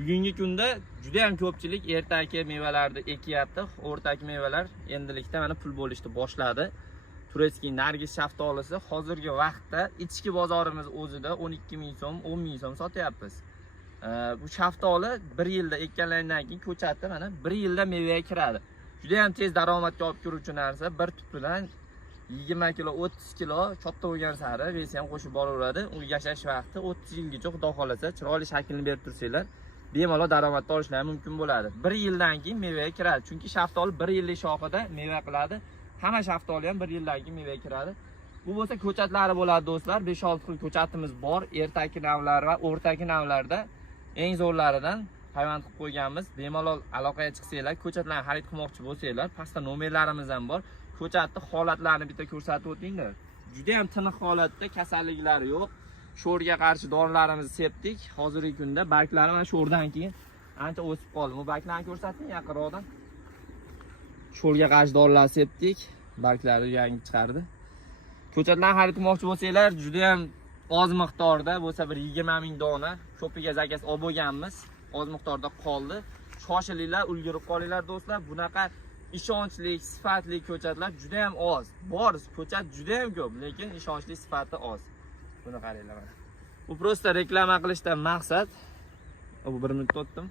Bugungi kunda juda ham ko'pchilik ertaki mevalarni ekyapti. O'rtaki mevalar endilikda mana pul bo'lishni boshladi. Turetskiy Nargis shaftolisi hozirgi vaqtda ichki bozorimiz o'zida 12 ming so'm, 10 ming so'm sotyapmiz. Bu shaftoli 1 yilda ekkanlaridan keyin ko'chatda mana 1 yilda mevaga kiradi. Juda ham tez daromadga olib kiruvchi narsa. Bir tupidan 20 kilo, 30 kilo katta bo'lgan sari vesi ham qo'shib boraveradi. U yashash vaqti 30 yilgacha xudo xolasa chiroyli shaklini berib tursanglar, bemalol daromadga olishlar mumkin bo'ladi. 1 yildan keyin mevaga kiradi. Chunki shaftoli 1 yillik shoxida meva qiladi. Hamma shaftoli ham 1 yildan keyin mevaga kiradi. Bu bo'lsa ko'chatlari bo'ladi do'stlar. 5-6 xil ko'chatimiz bor. Ertaki navlar va o'rtaki navlarda eng zo'rlaridan payvand qilib qo'yganmiz. Bemalol aloqaga chiqsanglar, ko'chatlarni xarid qilmoqchi bo'lsanglar, pastda nomerlarimiz ham bor. Ko'chatni holatlarini bitta ko'rsatib o'tinglar. Juda ham tiniq holatda, kasalliklari yo'q. Sho'rga qarshi dorilarimizni sepdik. Hozirgi kunda barglari mana sho'rdan keyin ancha o'sib qoldi. Bu barglarni ko'rsating yaqinroqdan. Sho'rga qarshi dorilarni sepdik. Barglari yangi chiqardi. Ko'chatlarni xarid qilmoqchi bo'lsanglar, juda ham oz miqdorda bo'lsa bir 20 ming dona ko'piga zakaz olib bo'lganmiz. Oz miqdorda qoldi. Shoshilinglar, ulgurib qolinglar do'stlar. Bunaqa ishonchli, sifatli ko'chatlar juda ham oz. Bor, ko'chat juda ham ko'p, lekin ishonchli sifati oz. Buni qaranglar mana. Bu prosta reklama qilishdan maqsad. Bu 1 minut o'tdim.